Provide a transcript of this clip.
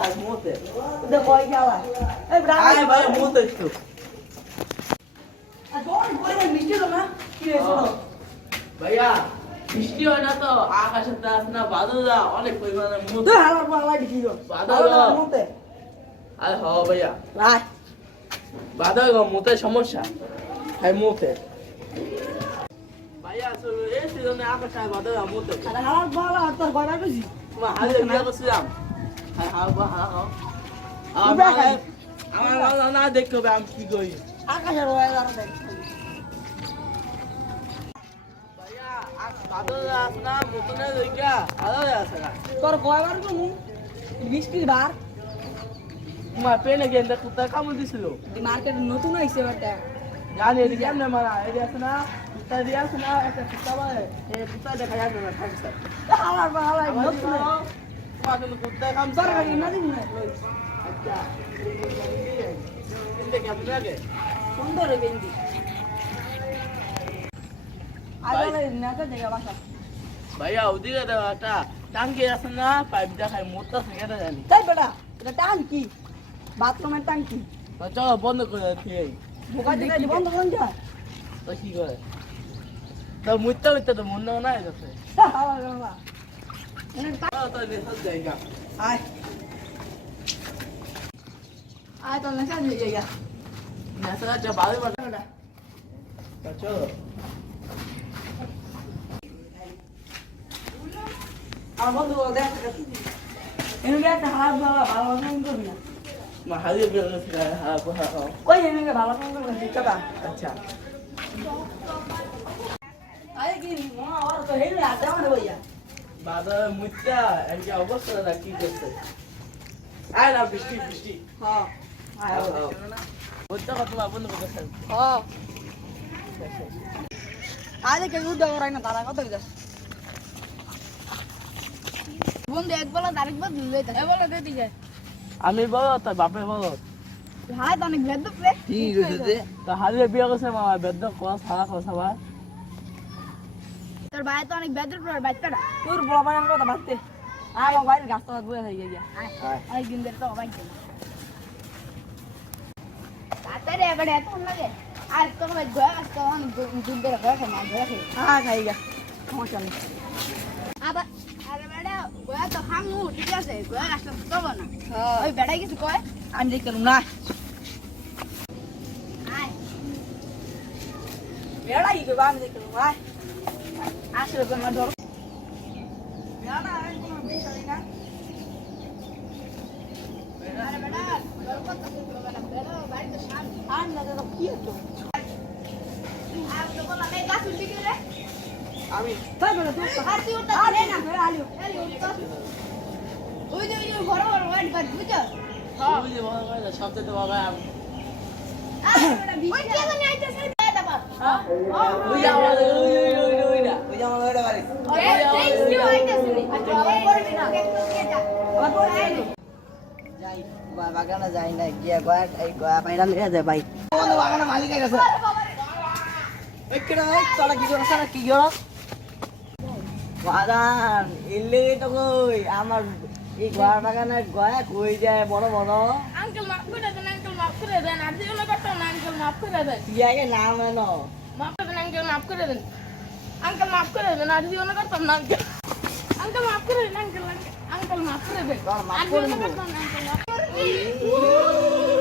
খাই মুতে দে কই গেলা এই ব্রাহ্মণ আয় ভাই মুতে একটু আর কোন কই মিষ্টি তো না কি হইছে ভাইয়া বৃষ্টি হয় না তো আকাশে তাস না বাদলা অনেক পরিমাণে মুতে তুই হালার পালা কি গো বাদলা মুতে আরে হ ভাইয়া ভাই বাদলা মুতে সমস্যা খাই মুতে ভাইয়া আসলে এই সিজনে আকাশে বাদলা মুতে আরে হালার পালা তোর গড়া কইছি মা হালে বিয়া করছিলাম হাই হাওয়া হাওয়া আমার না দেখতে হবে আমি কি করি আকাশের ওয়েদার দেখ ভাইয়া আজ বাদলা আসনা মুতনে লইকা আলাদা আছে না তোর গয়বার তো মু বৃষ্টির বার মা পেনে গেন্দা কুত্তা কামড় দিছিল মার্কেট নতুন আইছে ওটা জানি এদিকে কেমনে মারা এদিকে আছে না কুত্তা দিয়ে আছে না একটা কুত্তা বলে এই কুত্তা দেখা যাবে না থাকছে হালার পালা নতুন তোমার কিন্তু কুত্তা কাম তোর গাড়ি না দিন না আচ্ছা কিন্তু কেমন লাগে সুন্দর গেন্দি আইলে নাটা জায়গা বাসা ভাইয়া ওদিকে দেওয়া একটা টাঙ্কি আছে না পাইপটা খাই মোটা থেকে জানি তাই বেটা এটা টাঙ্কি বাথরুমের টাঙ্কি চলো বন্ধ করে দিয়ে বোকা দিকে বন্ধ করুন যা তো কি করে তো মুইতে মুইতে তো মন না যাচ্ছে হালা হালা তো নেশার জায়গা আয় আয় তো না কাজ জায়গা নেশা যা বাড়ি বাড়ি বেটা চলো আমার বন্ধু দেখ এনে একটা হাত ভালো ভালো ফোন করবি না মা হারিয়ে গেছে হ্যাঁ হ্যাঁ ওই এনে ভালো ফোন করবি দিচ্ছটা আচ্ছা আরে কি মা আর তো হেলে আছে আমার ভাইয়া বাদা মুইতা এই অবস্থাটা কি করছে আয় না বৃষ্টি বৃষ্টি হ্যাঁ আয় বুঝতে কত বন্ধ করতে হ্যাঁ আরে কে উড়া করাই না তারা কত দিছ বন্ধু একবেলা আরেকবার দিলে এ বলে দে দিছে আমি বলো তার বাপে বলো হাই তো অনেক বেদ প্লে ঠিক আছে তা হারিয়ে বিয়ে করছে মামা বেদ্য কোয়া সারা কথা ভাই তোর ভাই তো অনেক বেদের পর বাচ্চাটা তোর বড় ভাই আমার কথা বাঁচতে আয় আমার ভাইয়ের গাছটা বুয়ে হয়ে গিয়া আয় দিন দের তো ভাই তাড়াতাড়ি এবারে এত লাগে আর তো ভাই গোয়া গাছ তো অনেক দিন ধরে গোয়া খাই না গোয়া খাই হ্যাঁ খাই গা সমস্যা নেই আবার আরে বেটা গোয়া তো খামু ঠিক আছে গোয়া গাছটা তো না ওই বেটাই কিছু কয় আমি দেখলাম না আয় বেটাই কি কয় আমি দেখলাম আয় আসলে তো আমার ধর বেটা আমি কোনো বিষয় না আরে বেটা ধর কত কিছু বেটা বেটা বাড়িতে শান শান লাগে তো কি হতো আর তো বলা নাই গাছ উঠে গেলে আমি তাই বেটা তুই আর তুই উঠতে আরে না আলিও ওই যে বড় বড় ওয়াইট গাছ বুঝছো হ্যাঁ বুঝে বড় করে শব্দ তো বাবা আরে বেটা ওই কি জানি আইতেছে বেটা বাবা হ্যাঁ ওই আমাদের ওই না ওই যে আমার ওইটা বাড়ি থ্যাঙ্কস ইউ আইতেছে আচ্ছা আবার করবি না আবার করবি যাই বাগানে যাই না গিয়া গয়া এই গয়া পাইরা লিয়ে যায় ভাই বন্ধু বাগানে মালিক হয়ে গেছে এই কেডা তোরা কি করছ না কি করছ বাগান এলে তো কই আমার এই গয়া বাগানে গয়া কই যায় বড় বড় আঙ্কেল মাফ করে দেন আঙ্কেল মাফ করে দেন আর জীবনে করতাম না আঙ্কেল মাফ করে দেন ইয়াকে নাম এনো মাফ করে দেন আঙ্কেল মাফ করে দেন আঙ্কেল মাফ করে দেন আর জীবনে করতাম না আঙ্কেল আঙ্কেল মাফ করে দেন আঙ্কেল আঙ্কেল মাফ করে দেন তোর মাফ আর করে জীবনে দেবো। করতাম না আঙ্কেল মাফ করে দেন